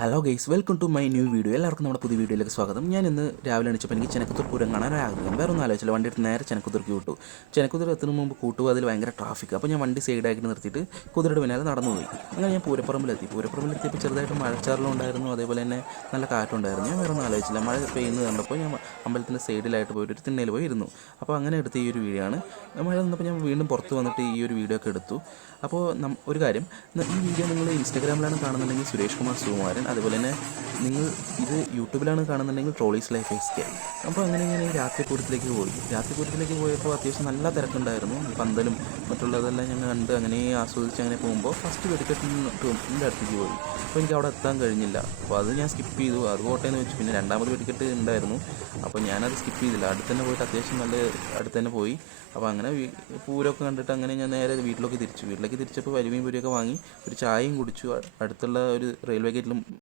Hello guys, welcome to my new video. എല്ലാവർക്കും നമ്മുടെ പുതിയ വീഡിയോയിലേക്ക് സ്വാഗതം. ഞാൻ ഇന്ന് രാവിലെ എണീച്ചപ്പോൾ എനിക്ക് ചെനക്കുത്തൂർ പൂരം കാണാൻ ആഗ്രഹം. വേറെ ഒന്നും ആലോചിച്ചില്ല, വണ്ടി എടുത്ത് നേരെ ചെനക്കുത്തൂർക്ക് വിട്ടു. ചെനക്കുത്തൂർ എത്തുന്ന മുമ്പ് കൂട്ടുവാതിൽ ഭയങ്കര ട്രാഫിക്. അപ്പോൾ ഞാൻ വണ്ടി സൈഡായിട്ട് നിർത്തിയിട്ട് കുതിരയുടെ പിന്നാലെ നടന്നു പോയി. അങ്ങനെ ഞാൻ പൂരപ്പറമ്പിലെത്തി. പൂരപ്പറമ്പിലെത്തിയപ്പോൾ ചെറുതായിട്ട് മഴച്ചാറലും ഉണ്ടായിരുന്നു, അതേപോലെ തന്നെ നല്ല കാറ്റുണ്ടായിരുന്നു. ഞാൻ വേറെ ഒന്നും ആലോചിച്ചില്ല, മഴ പെയ്യുന്നത് കണ്ടപ്പോൾ ഞാൻ അമ്പലത്തിൻ്റെ സൈഡിലായിട്ട് പോയിട്ട് ഒരു തിണ്ണയിൽ പോയി ഇരുന്നു. അപ്പോൾ അങ്ങനെ എടുത്ത ഈ ഒരു വീഡിയോ ആണ്. മഴ നിന്നപ്പോൾ ഞാൻ വീണ്ടും പുറത്ത് വന്നിട്ട് ഈ ഒരു വീഡിയോ ഒക്കെ എടുത്തു. അപ്പോൾ ഒരു കാര്യം, ഈ വീഡിയോ നിങ്ങൾ ഇൻസ്റ്റാഗ്രാമിലാണ് കാണുന്നുണ്ടെങ്കിൽ സുരേഷ് കുമാർ സുകുമാരൻ, അതുപോലെ തന്നെ നിങ്ങൾ ഇത് യൂട്യൂബിലാണ് കാണുന്നുണ്ടെങ്കിൽ ട്രോളീസ് ലൈഫ് എക്സ്കെ. അപ്പോൾ അങ്ങനെ ഞാൻ ഈ രാത്രിപൂരത്തിലേക്ക് പോയി. രാത്രിപൂരത്തിലേക്ക് പോയപ്പോൾ അത്യാവശ്യം നല്ല തിരക്കുണ്ടായിരുന്നു. പന്തലും മറ്റുള്ളതെല്ലാം ഞങ്ങൾ കണ്ട് അങ്ങനെ ആസ്വദിച്ച് അങ്ങനെ പോകുമ്പോൾ ഫസ്റ്റ് വെടിക്കെട്ടിൻ്റെ അടുത്തേക്ക് പോയി. അപ്പോൾ എനിക്ക് അവിടെ എത്താൻ കഴിഞ്ഞില്ല. അപ്പോൾ അത് ഞാൻ സ്കിപ്പ് ചെയ്തു. അത് കോട്ടയെന്ന് വെച്ചു. പിന്നെ രണ്ടാമത് വെടിക്കെട്ട് ഉണ്ടായിരുന്നു. അപ്പോൾ ഞാനത് സ്കിപ്പ് ചെയ്തില്ല. അടുത്ത് തന്നെ പോയിട്ട് അത്യാവശ്യം നല്ല അടുത്ത് തന്നെ പോയി. അപ്പോൾ അങ്ങനെ പൂരമൊക്കെ കണ്ടിട്ട് അങ്ങനെ ഞാൻ നേരെ വീട്ടിലേക്ക് തിരിച്ചപ്പോൾ വലിയ പൂരിയൊക്കെ വാങ്ങി ഒരു ചായയും കുടിച്ചു. അടുത്തുള്ള ഒരു റെയിൽവേ ഗേറ്റിലും